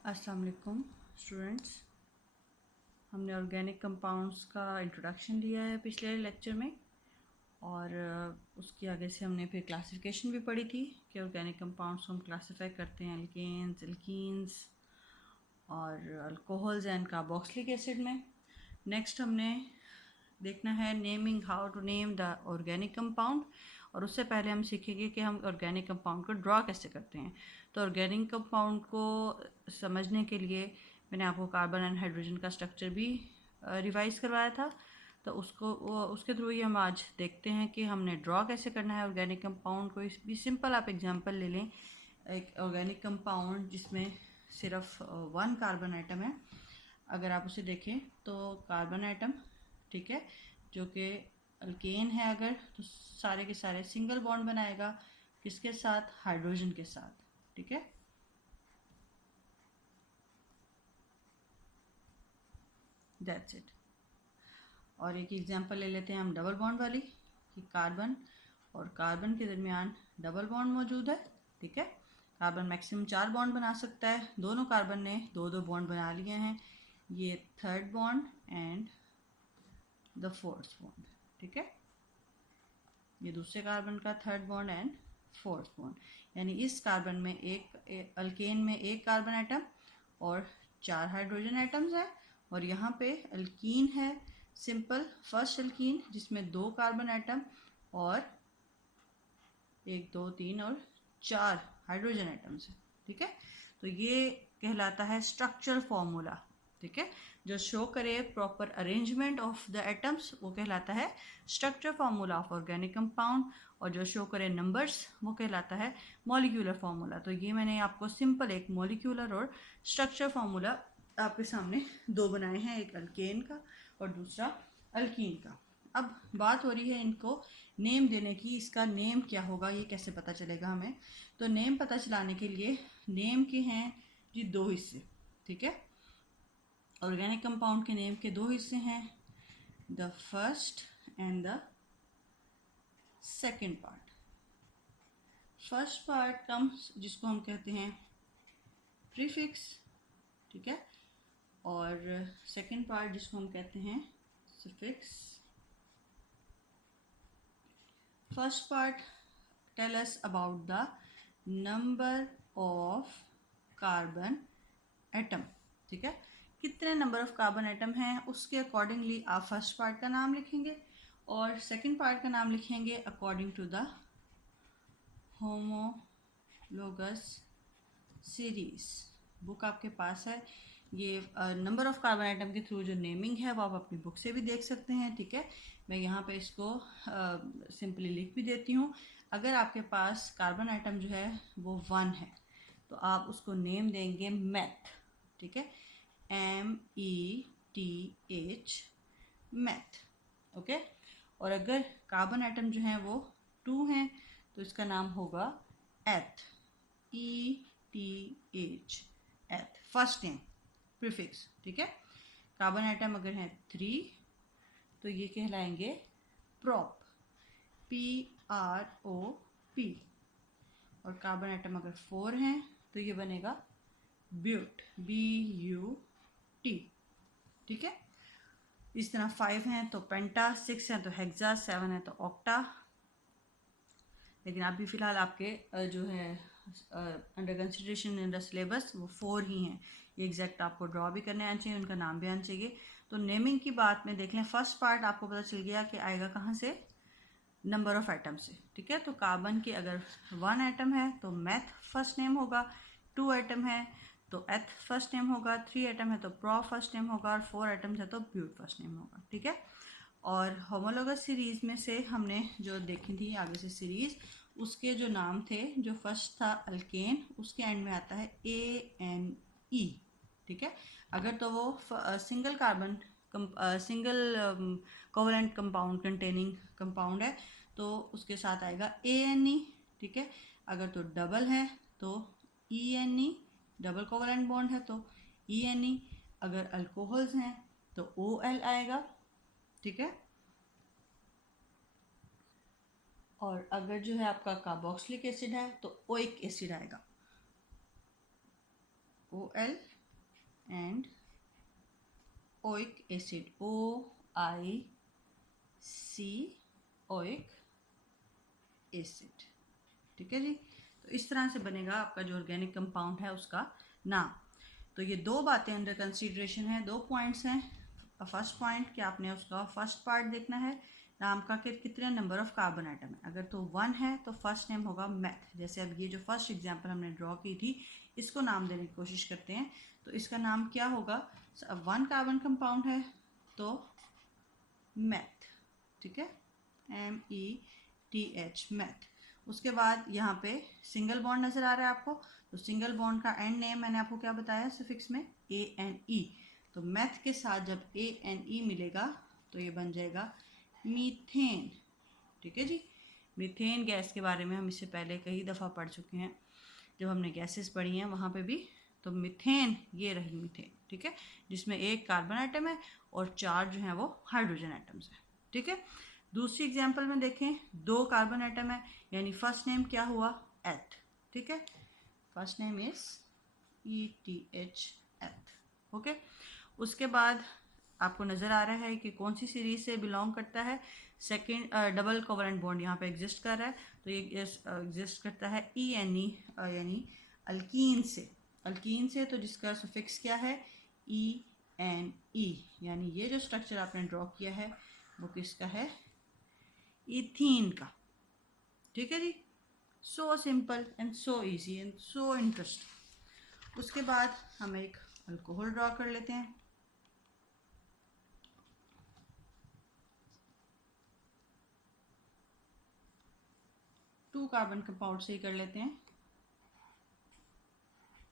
अस्सलाम वालेकुम स्टूडेंट्स। हमने ऑर्गेनिक कंपाउंड्स का इंट्रोडक्शन दिया है पिछले लेक्चर में, और उसके आगे से हमने फिर क्लासिफिकेशन भी पढ़ी थी कि ऑर्गेनिक कंपाउंड्स को हम क्लासिफाई करते हैं एल्केन्स, एल्कीन्स और अल्कोहल्स एंड कार्बोक्सिलिक एसिड में। नेक्स्ट हमने देखना है naming, how to name the organic compound, और उससे पहले हम सीखेंगे कि हम ऑर्गेनिक कंपाउंड को ड्रॉ कैसे करते हैं। तो ऑर्गेनिक कंपाउंड को समझने के लिए मैंने आपको कार्बन एंड हाइड्रोजन का स्ट्रक्चर भी रिवाइज करवाया था, तो उसके थ्रू ही हम आज देखते हैं कि हमने ड्रॉ कैसे करना है ऑर्गेनिक कंपाउंड को। इस भी सिंपल आप एग्जांपल ले लें, एक ऑर्गेनिक कंपाउंड जिसमें सिर्फ 1 कार्बन आइटम है। अगर आप उसे देखें तो कार्बन आइटम, ठीक है, जो कि अल्केन है, अगर तो सारे के सारे सिंगल बॉन्ड बनाएगा किसके साथ? हाइड्रोजन के साथ, ठीक है। That's it. और एक एग्जांपल ले लेते हैं हम डबल बॉन्ड वाली, कि कार्बन और कार्बन के दरमियान डबल बॉन्ड मौजूद है, ठीक है। कार्बन मैक्सिमम 4 बॉन्ड बना सकता है, दोनों कार्बन ने 2-2 बॉन्ड बना लिए हैं। ये third bond and the fourth bond, ठीक है। ये दूसरे कार्बन का third bond and fourth bond, यानी इस कार्बन में अल्केन में एक कार्बन आइटम और 4 हाइड्रोजन आइटम्स हैं। और यहाँ पे अल्कीन है, सिंपल फर्स्ट अल्कीन, जिसमें 2 कार्बन आइटम और 1 2 3 और 4 हाइड्रोजन आइटम्स हैं, ठीक है। तो ये कहलाता है स्ट्रक्चरल फॉर्मूला, ठीक है। जो शो करे proper arrangement of the atoms वो कहलाता है structure formula of organic compound, और जो शो करे नंबर्स वो कहलाता है मॉलिक्यूलर फार्मूला। तो ये मैंने आपको सिंपल एक मॉलिक्यूलर और स्ट्रक्चर फार्मूला आपके सामने 2 बनाए हैं, एक अल्केन का और दूसरा अल्कीन का। अब बात हो रही है इनको नेम देने की, इसका नेम क्या होगा, ये कैसे पता चलेगा हमें? तो नेम पता चलाने के लिए नेम के हैं जी 2 हिस्से, ठीक है। ऑर्गेनिक कंपाउंड के नेम के 2 हिस्से हैं, the first and the second part. First part comes, जिसको हम कहते हैं प्रीफिक्स, ठीक है, और सेकेंड पार्ट जिसको हम कहते हैं suffix. First part tell us about the number of carbon atom, ठीक है। कितने नंबर ऑफ कार्बन एटम हैं उसके अकॉर्डिंगली आप फर्स्ट पार्ट का नाम लिखेंगे और सेकंड पार्ट का नाम लिखेंगे according to the homologous series. Book आपके पास है, ये नंबर ऑफ कार्बन आइटम के थ्रू जो नेमिंग है वो आप अपनी बुक से भी देख सकते हैं, ठीक है। मैं यहाँ पे इसको सिंपली लिख भी देती हूँ। अगर आपके पास कार्बन आइटम जो है वो 1 है तो आप उसको नेम देंगे मैथ, ठीक है, METH, मैथ, ओके। और अगर कार्बन आइटम जो है वो 2 हैं तो इसका नाम होगा एथ, ETH, एथ, फर्स्ट नेम प्रीफिक्स, ठीक है। कार्बन आइटम अगर है 3 तो ये कहलाएंगे प्रोप, PROP। और कार्बन आइटम अगर 4 हैं तो ये बनेगा ब्यूट, BUT, ठीक है। इस तरह 5 हैं तो पेंटा, 6 हैं तो हेक्सा, 7 है तो ऑक्टा। लेकिन अभी फ़िलहाल आपके जो है under consideration in the syllabus वो 4 ही हैं। ये एग्जैक्ट आपको ड्रॉ भी करने आना चाहिए, उनका नाम भी आना चाहिए। तो नेमिंग की बात में देख लें, फर्स्ट पार्ट आपको पता चल गया कि आएगा कहाँ से? नंबर ऑफ आइटम से, ठीक है। तो कार्बन के अगर 1 आइटम है तो मैथ फर्स्ट नेम होगा, 2 आइटम है तो एथ फर्स्ट नेम होगा, 3 आइटम है तो प्रो फर्स्ट नेम होगा, और 4 आइटम्स है तो ब्यूट फर्स्ट नेम होगा, ठीक है। और होमोलोगस सीरीज़ में से हमने जो देखी थी आगे से सीरीज़, उसके जो नाम थे, जो फर्स्ट था अल्केन, उसके एंड में आता है ANE, ठीक है। अगर तो वो single carbon single covalent compound containing compound है तो उसके साथ आएगा ANE, ठीक है। अगर तो डबल है तो ENE, डबल कोवलेंट बॉन्ड है तो ENE। अगर अल्कोहल्स हैं तो OL आएगा, ठीक है। और अगर जो है आपका कार्बोक्सिलिक एसिड है तो ओइक एसिड आएगा, OL and oic acid, OIC, oic acid. ठीक है जी। तो इस तरह से बनेगा आपका जो ऑर्गेनिक कंपाउंड है उसका नाम। तो ये दो बातें अंडर कंसीडरेशन है, दो पॉइंट्स हैं। फर्स्ट पॉइंट कि आपने उसका फर्स्ट पार्ट देखना है, नाम का कि कितने नंबर ऑफ कार्बन आइटम है। अगर तो 1 है तो फर्स्ट नेम होगा मैथ। जैसे अब ये जो फर्स्ट एग्जांपल हमने ड्रॉ की थी, इसको नाम देने की कोशिश करते हैं, तो इसका नाम क्या होगा। अब 1 कार्बन कंपाउंड है तो मैथ। ठीक है, METH, मैथ। उसके बाद यहाँ पे सिंगल बॉन्ड नज़र आ रहा है आपको, तो सिंगल बॉन्ड का एंड नेम मैंने आपको क्या बताया सफिक्स में, ANE। तो मैथ के साथ जब ANE मिलेगा तो ये बन जाएगा मीथेन। ठीक है जी। मीथेन गैस के बारे में हम इससे पहले कई दफ़ा पढ़ चुके हैं, जब हमने गैसेस पढ़ी हैं वहाँ पे भी। तो मीथेन, ये रही मीथेन। ठीक है, जिसमें एक कार्बन आइटम है और 4 जो हैं वो हाइड्रोजन आइटम्स हैं। ठीक है, दूसरी एग्जांपल में देखें, 2 कार्बन आइटम है, यानी फर्स्ट नेम क्या हुआ, एथ। ठीक है, फर्स्ट नेम इज ETH, एथ। ओके, उसके बाद आपको नज़र आ रहा है कि कौन सी सीरीज से बिलोंग करता है। सेकेंड डबल कोवलेंट बॉन्ड यहाँ पे एग्जिस्ट कर रहा है, तो ये एग्जिस्ट करता है ENE, यानी अल्कीन से। अल्कीन से, तो जिसका सफिक्स क्या है, ENE, यानी ये जो स्ट्रक्चर आपने ड्रॉ किया है वो किसका है, इथीन का। ठीक है जी। So simple and so easy and so interesting. उसके बाद हम एक अल्कोहल ड्रॉ कर लेते हैं। टू कार्बन कंपाउंड से ही कर लेते हैं,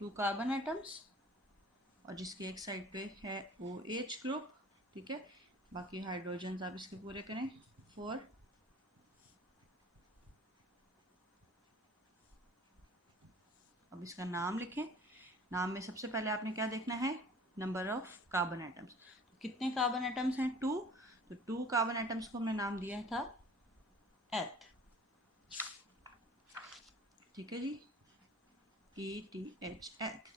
2 कार्बन आइटम्स, और जिसके एक साइड पे है OH ग्रुप। ठीक है, बाकी हाइड्रोजन आप इसके पूरे करें 4। अब इसका नाम लिखें। नाम में सबसे पहले आपने क्या देखना है, नंबर ऑफ कार्बन आइटम्स। तो कितने कार्बन आइटम्स हैं, 2। तो 2 कार्बन आइटम्स को हमने नाम दिया था एथ। ठीक है जी, ETH, एथ।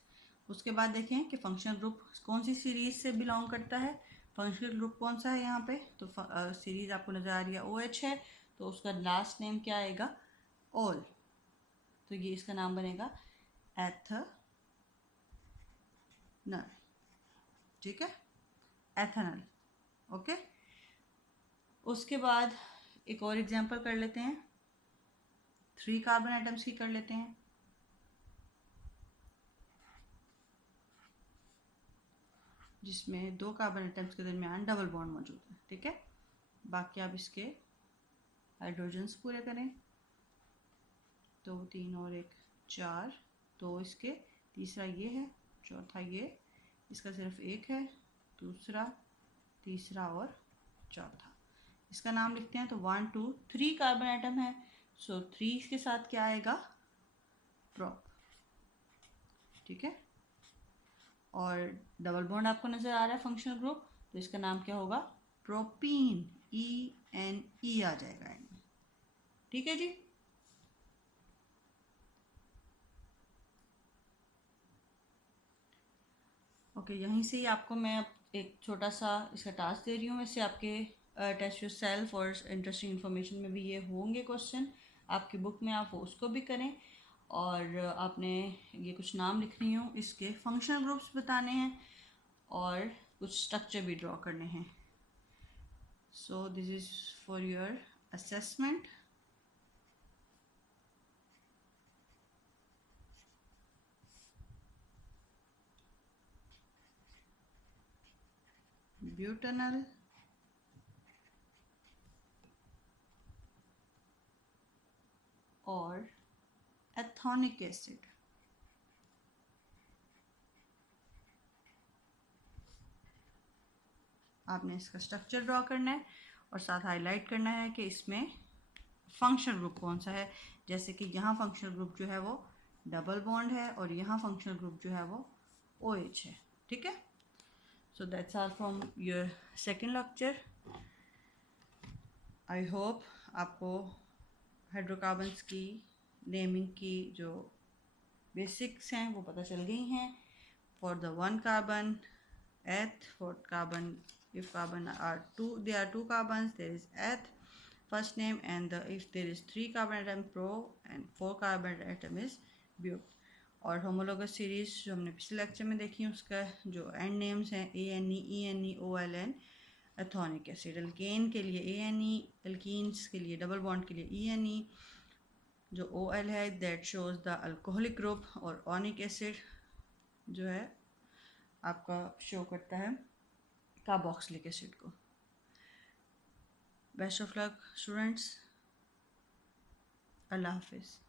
उसके बाद देखें कि फंक्शनल ग्रुप कौन सी सीरीज से बिलोंग करता है। फंक्शनल ग्रुप कौन सा है यहाँ पे, तो सीरीज आपको नज़र आ रही है OH है, तो उसका लास्ट नेम क्या आएगा, ओल। तो ये इसका नाम बनेगा एथनल। ठीक है, एथनल। ओके, उसके बाद एक और एग्जांपल कर लेते हैं, 3 कार्बन आइटम्स की कर लेते हैं। जिसमें 2 कार्बन आइटम्स के दरमियान डबल बॉन्ड मौजूद है। ठीक है, बाकी आप इसके हाइड्रोजन्स पूरे करें, 2, 3 और 1, 4। तो इसके तीसरा ये है, चौथा ये, इसका सिर्फ एक है, दूसरा, तीसरा और चौथा। इसका नाम लिखते हैं, तो 1, 2, 3 कार्बन आइटम है, सो 3 के साथ क्या आएगा, प्रोप। ठीक है, और डबल बॉन्ड आपको नज़र आ रहा है फंक्शनल ग्रुप, तो इसका नाम क्या होगा, प्रोपीन, ENE आ जाएगा एंड में। ठीक है जी। ओके, यहीं से ही आपको मैं एक छोटा सा इसका टास्क दे रही हूँ। वैसे आपके टेस्ट योर सेल्फ और इंटरेस्टिंग इन्फॉर्मेशन में भी ये होंगे क्वेश्चन आपकी बुक में, आप उसको भी करें। और आपने ये कुछ नाम लिख रही हूँ, इसके फंक्शनल ग्रुप्स बताने हैं और कुछ स्ट्रक्चर भी ड्रॉ करने हैं। So this is for your assessment. Butanal, और एथोनिक एसिड। आपने इसका स्ट्रक्चर ड्रॉ करना है और साथ हाईलाइट करना है कि इसमें फंक्शनल ग्रुप कौन सा है। जैसे कि यहाँ फंक्शनल ग्रुप जो है वो डबल बॉन्ड है और यहाँ फंक्शनल ग्रुप जो है वो OH है। ठीक है, so that's all from your second lecture. I hope आपको हाइड्रोकार्बन्स की नेमिंग की जो बेसिक्स हैं वो पता चल गई हैं। for the one carbon eth, for carbon, if carbon are two, there are two carbons, there is eth first name, and if there is 3 carbon atom pro and 4 carbon atom is butte. और homologous series जो हमने पिछले lecture में देखी उसका जो end names हैं ANE, ENE, OLN ethanoic acid, alkane के लिए ANE, अल्कीन्स के लिए डबल बॉन्ड के लिए ENE, जो OL है that shows the alcoholic group, और ओनिक एसिड जो है आपका शो करता है कार्बोक्सिलिक एसिड को। बेस्ट ऑफ लक स्टूडेंट्स, अल्लाह हाफिज़।